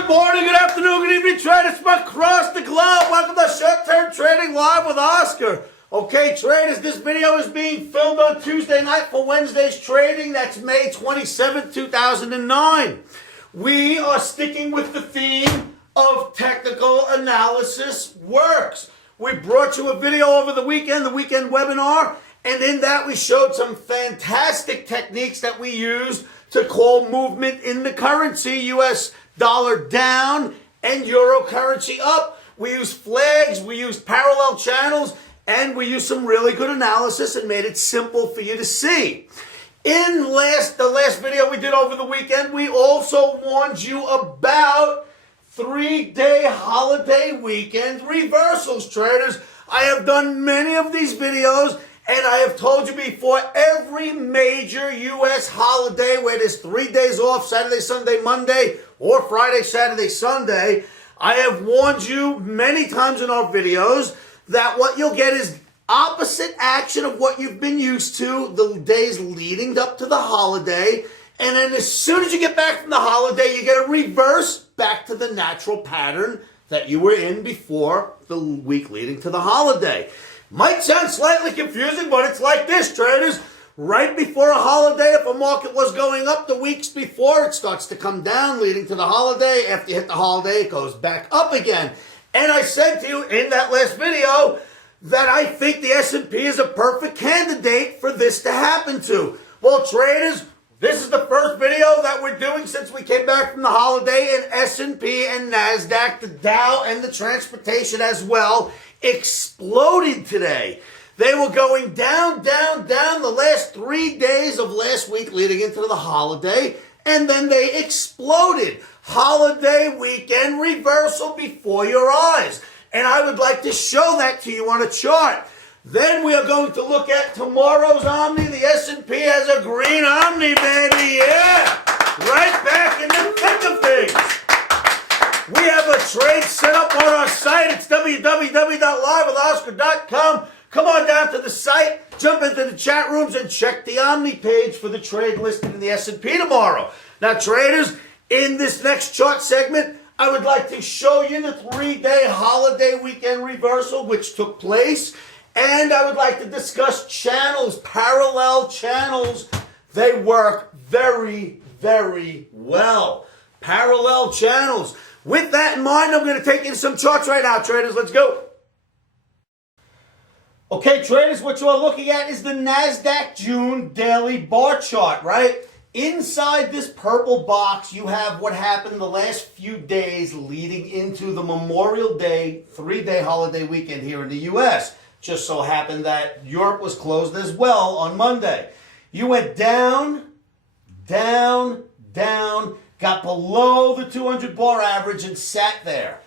Good morning, good afternoon, good evening, traders from across the globe. Welcome to Short-Term Trading Live with Oscar. Okay, traders, this video is being filmed on Tuesday night for Wednesday's trading. That's May 27th, 2009. We are sticking with the theme of technical analysis works. We brought you a video over the weekend webinar, and in that we showed some fantastic techniques that we use to call movement in the currency, US dollar down and euro currency up. We use flags, we use parallel channels, and we use some really good analysis and made it simple for you to see. In the last video we did over the weekend, we also warned you about 3-day holiday weekend reversals, traders. I have done many of these videos, and I have told you before, every major U.S. holiday where there's 3 days off, Saturday, Sunday, Monday, or Friday, Saturday, Sunday, I have warned you many times in our videos that what you'll get is opposite action of what you've been used to the days leading up to the holiday. And then as soon as you get back from the holiday, you get a reverse back to the natural pattern that you were in before the week leading to the holiday. Might sound slightly confusing, but it's like this, traders. Right before a holiday, if a market was going up the weeks before, it starts to come down leading to the holiday. After you hit the holiday, it goes back up again. And I said to you in that last video that I think the S&P is a perfect candidate for this to happen to. Well, traders, this is the first video that we're doing since we came back from the holiday, and S&P and NASDAQ, the Dow and the transportation as well, exploded today. They were going down, down, down the last 3 days of last week leading into the holiday, and then they exploded. Holiday weekend reversal before your eyes. And I would like to show that to you on a chart. Then we are going to look at tomorrow's Omni. The S&P has a green Omni, baby, yeah! Right back in the thick of things. We have a trade set up on our site. It's www.livewithoscar.com. Come on down to the site, jump into the chat rooms, and check the Omni page for the trade listed in the S&P tomorrow. Now, traders, in this next chart segment, I would like to show you the 3-day holiday weekend reversal, which took place. And I would like to discuss channels, parallel channels. They work very, very well. Parallel channels. With that in mind, I'm going to take in some charts right now, traders. Let's go. Okay, traders, what you are looking at is the NASDAQ June daily bar chart, right? Inside this purple box, you have what happened the last few days leading into the Memorial Day 3-day holiday weekend here in the U.S. Just so happened that Europe was closed as well on Monday. You went down, down, down, got below the 200 bar average and sat there.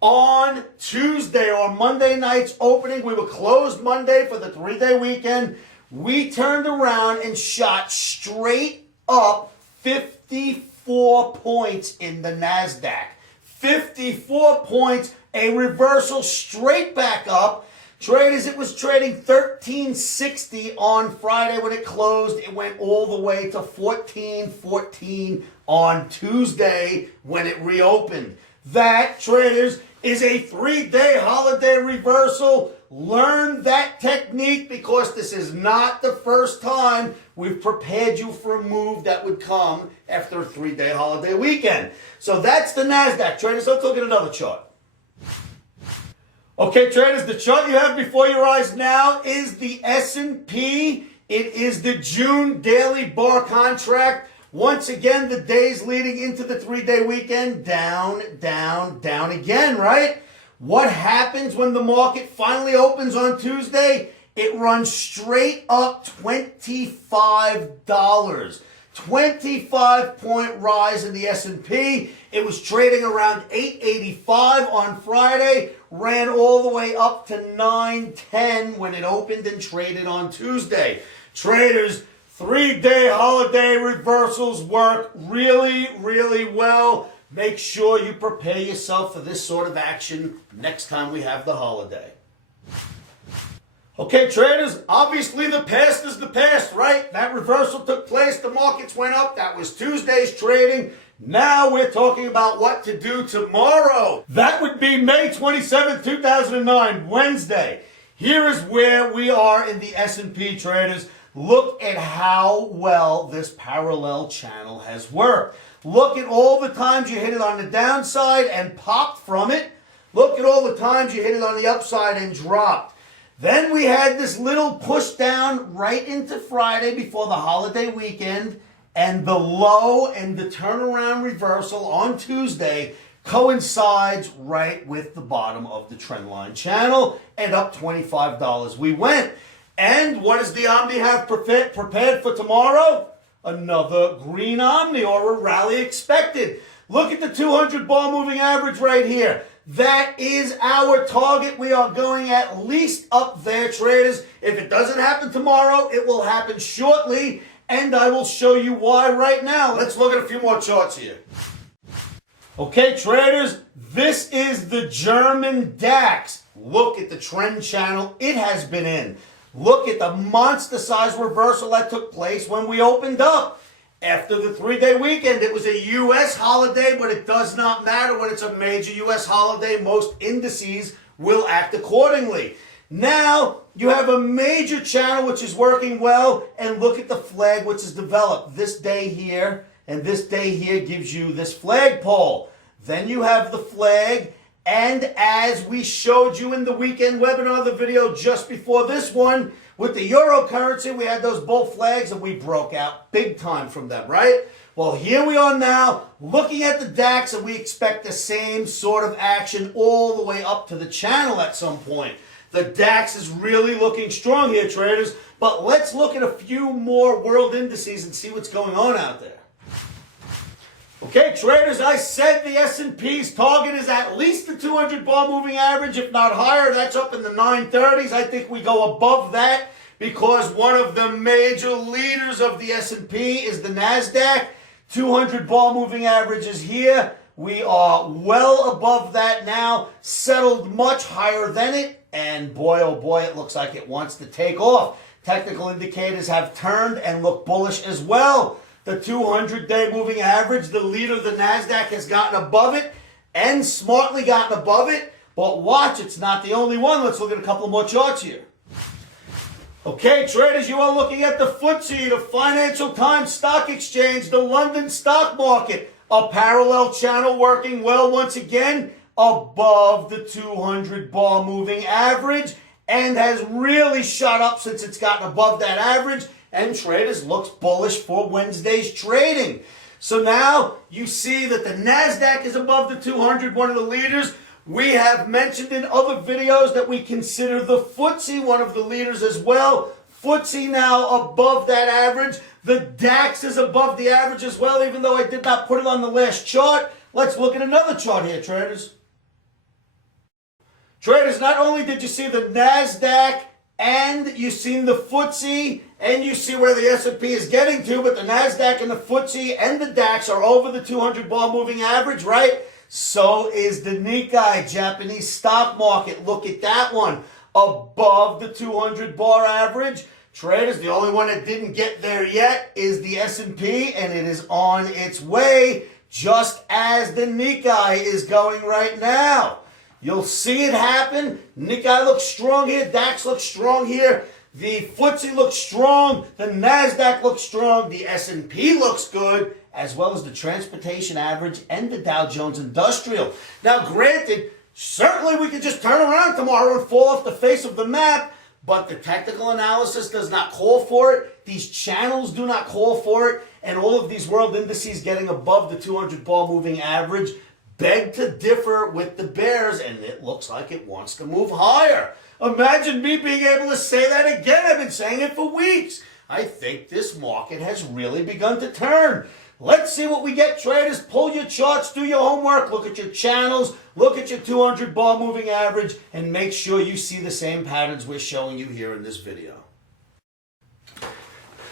On Tuesday or Monday night's opening, we were closed Monday for the 3-day weekend. We turned around and shot straight up 54 points in the NASDAQ. 54 points, a reversal straight back up. Traders, it was trading 1360 on Friday when it closed. It went all the way to 1414 on Tuesday when it reopened. That, traders, is a 3-day holiday reversal. Learn that technique because this is not the first time we've prepared you for a move that would come after a 3-day holiday weekend. So that's the NASDAQ, traders. Let's look at another chart. Okay, traders, the chart you have before your eyes now is the S&P. It is the June daily bar contract. Once again, the days leading into the 3-day weekend, down, down, down again, right? What happens when the market finally opens on Tuesday? It runs straight up $25. 25-point rise in the S&P. It was trading around 885 on Friday, ran all the way up to 910 when it opened and traded on Tuesday. Traders, 3-day holiday reversals work really, really well. Make sure you prepare yourself for this sort of action next time we have the holiday. Okay, traders, obviously the past is the past, right? That reversal took place. The markets went up. That was Tuesday's trading. Now we're talking about what to do tomorrow. That would be May 27th, 2009, Wednesday. Here is where we are in the S&P traders. Look at how well this parallel channel has worked. Look at all the times you hit it on the downside and popped from it. Look at all the times you hit it on the upside and dropped. Then we had this little push down right into Friday before the holiday weekend, and the low and the turnaround reversal on Tuesday coincides right with the bottom of the trend line channel, and up $25 we went. And what does the Omni have prepared for tomorrow? Another green Omni, or a rally expected. Look at the 200 bar moving average right here. That is our target. We are going at least up there, traders. If it doesn't happen tomorrow, it will happen shortly, and I will show you why right now. Let's look at a few more charts here. Okay, traders, this is the German DAX. Look at the trend channel it has been in. Look at the monster size reversal that took place when we opened up. After the 3-day weekend, it was a U.S. holiday, but it does not matter when it's a major U.S. holiday. Most indices will act accordingly. Now, you have a major channel which is working well, and look at the flag which is developed. This day here and this day here gives you this flagpole. Then you have the flag, and as we showed you in the weekend webinar, the video just before this one, with the euro currency, we had those bull flags and we broke out big time from them, right? Well, here we are now looking at the DAX, and we expect the same sort of action all the way up to the channel at some point. The DAX is really looking strong here, traders, but let's look at a few more world indices and see what's going on out there. Okay, traders, I said the S&P's target is at least the 200 bar moving average, if not higher. That's up in the 930s. I think we go above that because one of the major leaders of the S&P is the NASDAQ. 200 bar moving average is here. We are well above that now, settled much higher than it, and boy, oh boy, it looks like it wants to take off. Technical indicators have turned and look bullish as well. The 200-day moving average, the leader of the NASDAQ, has gotten above it and smartly gotten above it. But watch, it's not the only one. Let's look at a couple more charts here. Okay, traders, you are looking at the FTSE, the Financial Times Stock Exchange, the London stock market. A parallel channel working well once again above the 200 bar moving average, and has really shot up since it's gotten above that average. And traders, looks bullish for Wednesday's trading. So now you see that the NASDAQ is above the 200, one of the leaders. We have mentioned in other videos that we consider the FTSE one of the leaders as well. FTSE now above that average. The DAX is above the average as well, even though I did not put it on the last chart. Let's look at another chart here, traders. Traders, not only did you see the NASDAQ and you've seen the FTSE, and you see where the S&P is getting to, but the NASDAQ and the FTSE and the DAX are over the 200 bar moving average, right? So is the Nikkei, Japanese stock market. Look at that one, above the 200 bar average. Traders, the only one that didn't get there yet is the S&P, and it is on its way, just as the Nikkei is going right now. You'll see it happen. Nikkei looks strong here. DAX looks strong here. The FTSE looks strong. The NASDAQ looks strong. The S&P looks good, as well as the transportation average and the Dow Jones Industrial. Now, granted, certainly we could just turn around tomorrow and fall off the face of the map, but the technical analysis does not call for it. These channels do not call for it. And all of these world indices getting above the 200 bar moving average beg to differ with the bears, and it looks like it wants to move higher. Imagine me being able to say that again. I've been saying it for weeks. I think this market has really begun to turn. Let's see what we get, traders. Pull your charts, do your homework, look at your channels, look at your 200 bar moving average, and make sure you see the same patterns we're showing you here in this video.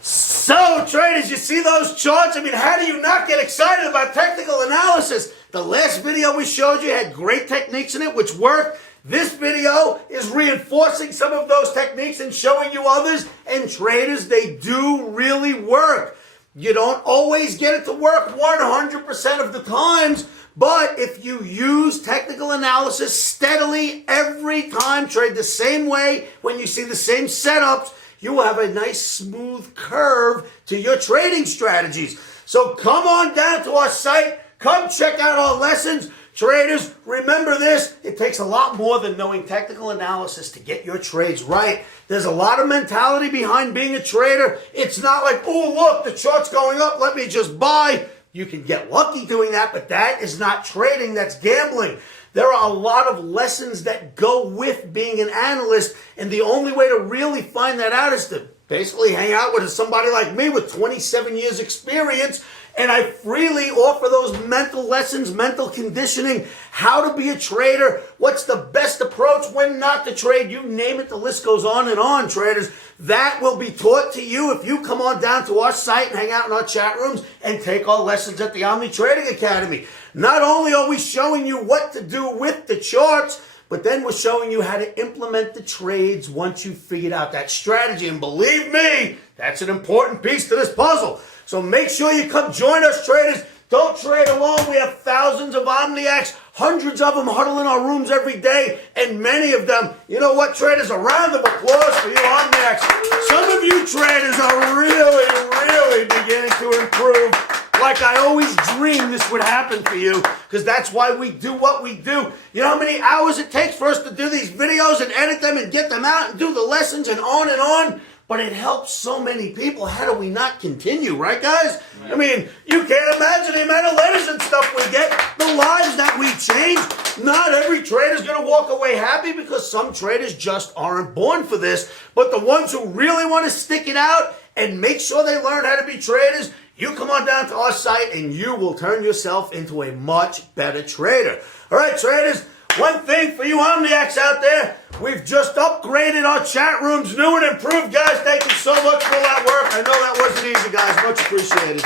So, traders, you see those charts? I mean, how do you not get excited about technical analysis? The last video we showed you had great techniques in it, which worked. This video is reinforcing some of those techniques and showing you others. And traders, they do really work. You don't always get it to work 100% of the times, but if you use technical analysis steadily every time, trade the same way, when you see the same setups, you will have a nice smooth curve to your trading strategies. So come on down to our site. Come check out our lessons. Traders, remember this, it takes a lot more than knowing technical analysis to get your trades right. There's a lot of mentality behind being a trader. It's not like, oh, look, the chart's going up, let me just buy. You can get lucky doing that, but that is not trading, that's gambling. There are a lot of lessons that go with being an analyst, and the only way to really find that out is to basically hang out with somebody like me with 27 years experience, and I freely offer those mental lessons, mental conditioning, how to be a trader, what's the best approach, when not to trade, you name it, the list goes on and on, traders. That will be taught to you if you come on down to our site and hang out in our chat rooms and take our lessons at the Omni Trading Academy. Not only are we showing you what to do with the charts, but then we're showing you how to implement the trades once you've figured out that strategy. And believe me, that's an important piece to this puzzle. So make sure you come join us, traders. Don't trade alone. We have thousands of Omniacs, hundreds of them huddle in our rooms every day, and many of them, you know what, traders, a round of applause for you Omniacs. Some of you traders are really beginning to improve. Like I always dreamed this would happen for you, because that's why we do what we do. You know how many hours it takes for us to do these videos and edit them and get them out and do the lessons and on and on? But it helps so many people. How do we not continue, right, guys? Right. I mean, you can't imagine the amount of letters and stuff we get, the lives that we change. Not every trader's going to walk away happy, because some traders just aren't born for this. But the ones who really want to stick it out and make sure they learn how to be traders, you come on down to our site and you will turn yourself into a much better trader. All right, traders, one thing for you Omniacs out there, we've just upgraded our chat rooms, new and improved. Guys, thank you so much for all that work. I know that wasn't easy, guys. Much appreciated.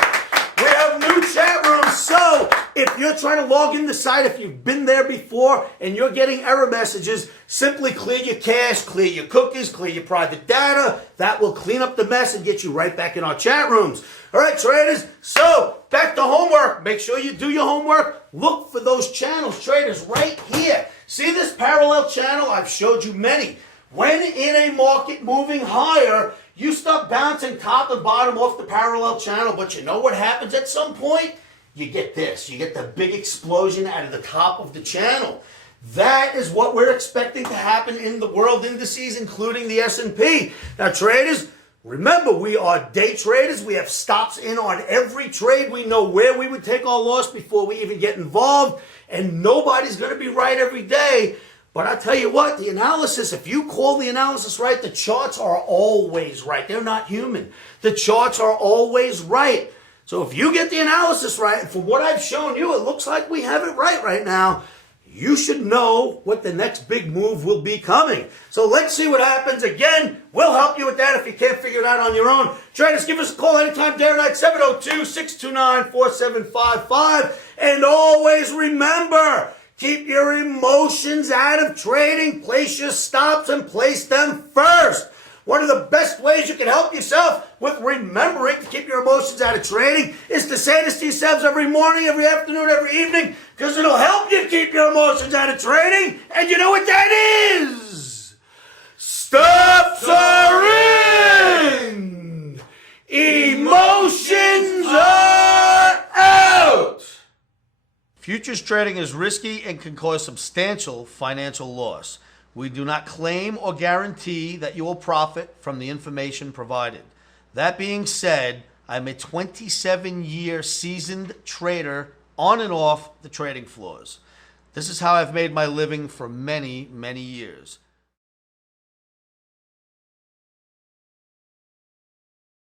We have new chat rooms, so if you're trying to log in the site, if you've been there before and you're getting error messages, simply clear your cache, clear your cookies, clear your private data. That will clean up the mess and get you right back in our chat rooms. All right, traders, so back to homework. Make sure you do your homework. Look for those channels, traders, right here. See this parallel channel? I've showed you many. When in a market moving higher, you start bouncing top and bottom off the parallel channel, but you know what happens at some point? You get this. You get the big explosion out of the top of the channel. That is what we're expecting to happen in the world indices, including the S&P. Now, traders, remember, we are day traders. We have stops in on every trade. We know where we would take our loss before we even get involved, and nobody's going to be right every day. But I tell you what, the analysis, if you call the analysis right, the charts are always right. They're not human. The charts are always right. So if you get the analysis right, and from what I've shown you, it looks like we have it right now, you should know what the next big move will be coming. So let's see what happens. Again, we'll help you with that if you can't figure it out on your own. Traders, give us a call anytime, day or night, 702-629-4755. And always remember, keep your emotions out of trading. Place your stops and place them first. One of the best ways you can help yourself with remembering to keep your emotions out of trading is to say this to yourselves every morning, every afternoon, every evening, because it'll help you keep your emotions out of trading. And you know what that is? Stops are in! Emotions are out! Futures trading is risky and can cause substantial financial loss. We do not claim or guarantee that you will profit from the information provided. That being said, I'm a 27-year seasoned trader on and off the trading floors. This is how I've made my living for many years.